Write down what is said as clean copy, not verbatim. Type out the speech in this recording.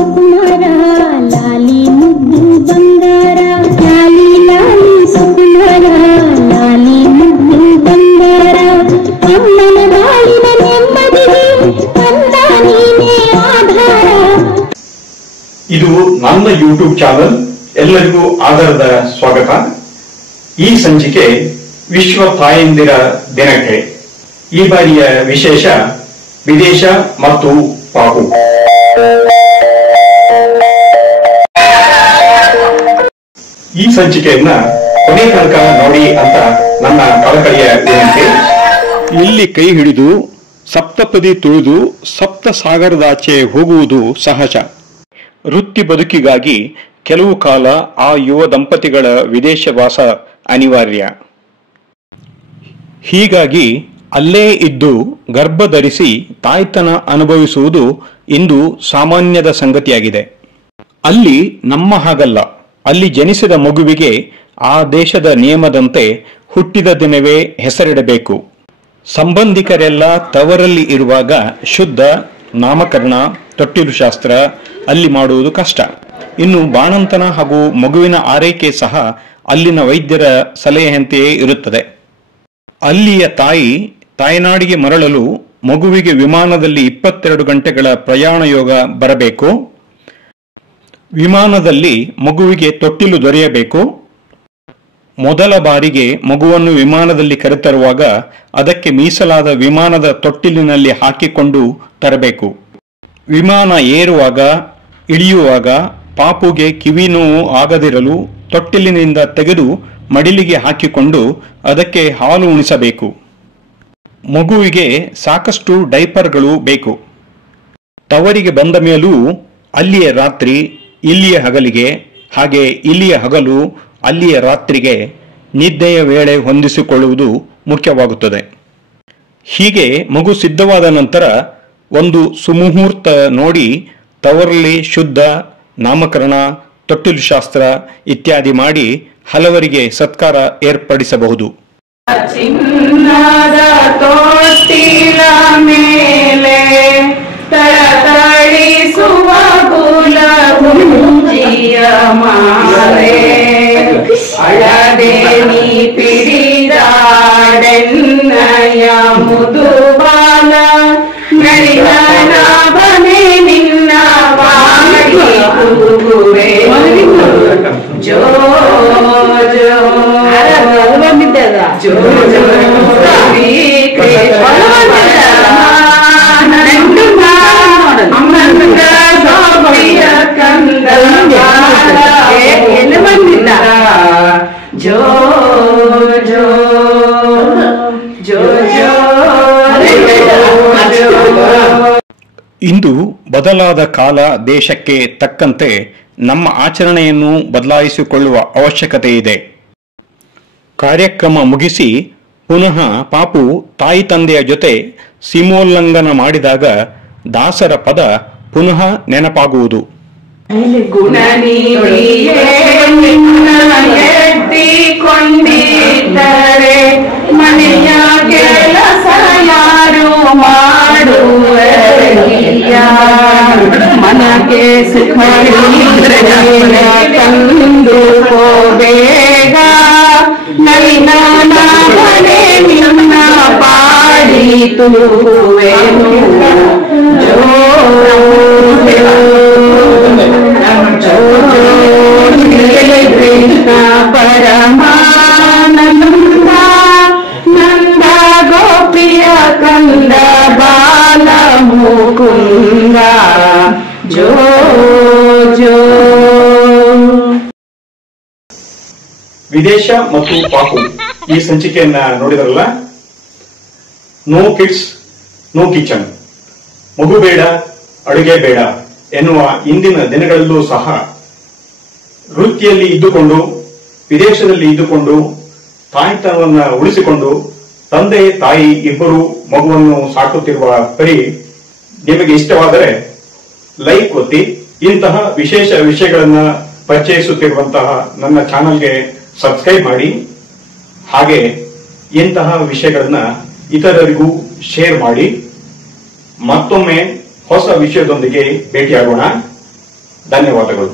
ಸುಕುಮಾರ ಲಾಲಿ ಮುದ್ದು ಬಂಗಾರ ಲಾಲಿ ಲಾಲಿ ಸುಕುಮಾರ ಲಾಲಿ ಮುದ್ದು ಬಂಗಾರ ಅಮ್ಮನ ಬಾಳಿನ ನೆಮ್ಮದಿಗೆ ಕಂದ ನೀನೇ ಆಧಾರ. ಇದು ನನ್ನ ಯೂಟ್ಯೂಬ್ ಚಾನಲ್. ಎಲ್ಲರಿಗೂ ಆಧಾರದ ಸ್ವಾಗತ. ಈ ಸಂಚಿಕೆ ವಿಶ್ವ ತಾಯಂದಿರ ದಿನಕ್ಕೆ. ಈ ಬಾರಿಯ ವಿಶೇಷ ವಿದೇಶ ಮತ್ತು ಪಾಪು. ಈ ಸಂಚಿಕೆಯನ್ನ ಕೊನೆ ತನಕ ನೋಡಿ ಅಂತ ನನ್ನ ಕಳಕಳಿಯ ವಿನಂತಿ. ಇಲ್ಲಿ ಕೈ ಹಿಡಿದು ಸಪ್ತಪದಿ ತುಳಿದು ಸಪ್ತ ಸಾಗರದಾಚೆ ಹೋಗುವುದು ಸಹಜ. ವೃತ್ತಿ ಬದುಕಿಗಾಗಿ ಕೆಲವು ಕಾಲ ಆ ಯುವ ದಂಪತಿಗಳ ವಿದೇಶವಾಸ ಅನಿವಾರ್ಯ. ಹೀಗಾಗಿ ಅಲ್ಲೇ ಇದ್ದು ಗರ್ಭ ಧರಿಸಿ ತಾಯ್ತನ ಅನುಭವಿಸುವುದು ಇಂದು ಸಾಮಾನ್ಯದ ಸಂಗತಿಯಾಗಿದೆ. ಅಲ್ಲಿ ನಮ್ಮ ಹಾಗಲ್ಲ. ಅಲ್ಲಿ ಜನಿಸಿದ ಮಗುವಿಗೆ ಆ ದೇಶದ ನಿಯಮದಂತೆ ಹುಟ್ಟಿದ ದಿನವೇ ಹೆಸರಿಡಬೇಕು. ಸಂಬಂಧಿಕರೆಲ್ಲ ತವರಲ್ಲಿ ಇರುವಾಗ ಶುದ್ಧ ನಾಮಕರಣ, ತೊಟ್ಟಿಲು ಶಾಸ್ತ್ರ ಅಲ್ಲಿ ಮಾಡುವುದು ಕಷ್ಟ. ಇನ್ನು ಬಾಣಂತನ ಹಾಗೂ ಮಗುವಿನ ಆರೈಕೆ ಸಹ ಅಲ್ಲಿನ ವೈದ್ಯರ ಸಲಹೆಯಂತೆಯೇ ಇರುತ್ತದೆ. ಅಲ್ಲಿಯ ತಾಯ್ನಾಡಿಗೆ ಮರಳಲು ಮಗುವಿಗೆ ವಿಮಾನದಲ್ಲಿ 22 ಗಂಟೆಗಳ ಪ್ರಯಾಣ ಯೋಗ ಬರಬೇಕು. ವಿಮಾನದಲ್ಲಿ ಮಗುವಿಗೆ ತೊಟ್ಟಿಲು ದೊರೆಯಬೇಕು. ಮೊದಲ ಬಾರಿಗೆ ಮಗುವನ್ನು ವಿಮಾನದಲ್ಲಿ ಕರೆತರುವಾಗ ಅದಕ್ಕೆ ಮೀಸಲಾದ ವಿಮಾನದ ತೊಟ್ಟಿಲಿನಲ್ಲಿ ಹಾಕಿಕೊಂಡು ತರಬೇಕು. ವಿಮಾನ ಏರುವಾಗ ಇಳಿಯುವಾಗ ಪಾಪುಗೆ ಕಿವಿ ನೋವು ಆಗದಿರಲು ತೊಟ್ಟಿಲಿನಿಂದ ತೆಗೆದು ಮಡಿಲಿಗೆ ಹಾಕಿಕೊಂಡು ಅದಕ್ಕೆ ಹಾಲು ಉಣಿಸಬೇಕು. ಮಗುವಿಗೆ ಸಾಕಷ್ಟು ಡೈಪರ್ಗಳು ಬೇಕು. ತವರಿಗೆ ಬಂದ ಮೇಲೂ ಅಲ್ಲಿಯ ರಾತ್ರಿ ಇಲ್ಲಿಯ ಹಗಲಿಗೆ, ಹಾಗೆ ಇಲ್ಲಿಯ ಹಗಲು ಅಲ್ಲಿಯ ರಾತ್ರಿಗೆ ನಿದ್ದೆಯ ವೇಳೆ ಹೊಂದಿಸಿಕೊಳ್ಳುವುದು ಮುಖ್ಯವಾಗುತ್ತದೆ. ಹೀಗೆ ಮಗು ಸಿದ್ಧವಾದ ನಂತರ ಒಂದು ಸುಮುಹೂರ್ತ ನೋಡಿ ತವರಲ್ಲಿ ಶುದ್ಧ, ನಾಮಕರಣ, ತೊಟ್ಟಿಲು ಶಾಸ್ತ್ರ ಇತ್ಯಾದಿ ಮಾಡಿ ಹಲವರಿಗೆ ಸತ್ಕಾರ ಏರ್ಪಡಿಸಬಹುದು. ಚಿನ್ನದ ತೊಟ್ಟಿಲ ಮೇಲೆ ತಳತಳಿಸುವ ಗುಲಗುಂಜಿಯ ಮಾಲೆ ಅಳದೆ ನೀ ಪಿಡಿದಾಡೆನ್ನಯ ಮುದುಬಾಲ ನಳಿನಾಭನೆ ನಿನ್ನ ಬಾಗಿ ಕೂಗುವೆ ಜೋ ಜೋ ಜೋ ಜೋ ಶ್ರೀ ಕೃಷ್ಣ ಅಮ್ಮನ ಸೋಪಿಯ ಕಂದ ಎಲ್ಲ ಬಂದಿಲ್ಲ ಜೋ ಜೋ ಜೋ ಜೋ. ಇಂದು ಬದಲಾದ ಕಾಲ ದೇಶಕ್ಕೆ ತಕ್ಕಂತೆ ನಮ್ಮ ಆಚರಣೆಯನ್ನು ಬದಲಾಯಿಸಿಕೊಳ್ಳುವ ಅವಶ್ಯಕತೆ ಇದೆ. ಕಾರ್ಯಕ್ರಮ ಮುಗಿಸಿ ಪುನಃ ಪಾಪು ತಾಯಿ ತಂದೆಯ ಜೊತೆ ಸೀಮೋಲ್ಲಂಘನ ಮಾಡಿದಾಗ ದಾಸರ ಪದ ಪುನಃ ನೆನಪಾಗುವುದು. ಎದ್ದಿಕೊಂಡಿದ್ದರೆ ಮನೆಯ ಕೆಲಸ ಯಾರು ಮಾಡುವರಿಯ ಮನಗೆ ಸುಖ ತಂದು ಹೋಬೇಗ ನಳಿನಾಭನೆ ನಿನ್ನ ಪಾಡಿ ತೂವೆನು ಜೋ ಕೃಷ್ಣ ಪರಮಾನಂದ ನಂದ ಗೋಪಿಯ ಕಂದ ಬಾಲ ಮುಕುಂದ ಜೋ ಜೋ. ವಿದೇಶ ಮತ್ತು ಪಾಪು ಈ ಸಂಚಿಕೆಯನ್ನ ನೋಡಿದ್ರಲ್ಲ. ನೋ ಕಿಡ್ಸ್ ನೋ ಕಿಚನ್, ಮಗು ಬೇಡ ಅಡುಗೆ ಬೇಡ ಎನ್ನುವ ಇಂದಿನ ದಿನಗಳಲ್ಲೂ ಸಹ ವೃತ್ತಿಯಲ್ಲಿ ಇದ್ದುಕೊಂಡು ವಿದೇಶದಲ್ಲಿ ಇದ್ದುಕೊಂಡು ತಾಯ್ತನವನ್ನ ಉಳಿಸಿಕೊಂಡು ತಂದೆ ತಾಯಿ ಇಬ್ಬರು ಮಗುವನ್ನು ಸಾಕುತ್ತಿರುವ ಪರಿ ನಿಮಗೆ ಇಷ್ಟವಾದರೆ ಲೈಕ್ ಒತ್ತಿ. ಇಂತಹ ವಿಶೇಷ ವಿಷಯಗಳನ್ನ ಪರಿಚಯಿಸುತ್ತಿರುವಂತಹ ನನ್ನ ಚಾನೆಲ್ಗೆ ಸಬ್ಸ್ಕ್ರೈಬ್ ಮಾಡಿ. ಹಾಗೆ ಇಂತಹ ವಿಷಯಗಳನ್ನ ಇತರರಿಗೂ ಶೇರ್ ಮಾಡಿ. ಮತ್ತೊಮ್ಮೆ ಹೊಸ ವಿಷಯದೊಂದಿಗೆ ಭೇಟಿಯಾಗೋಣ. ಧನ್ಯವಾದಗಳು.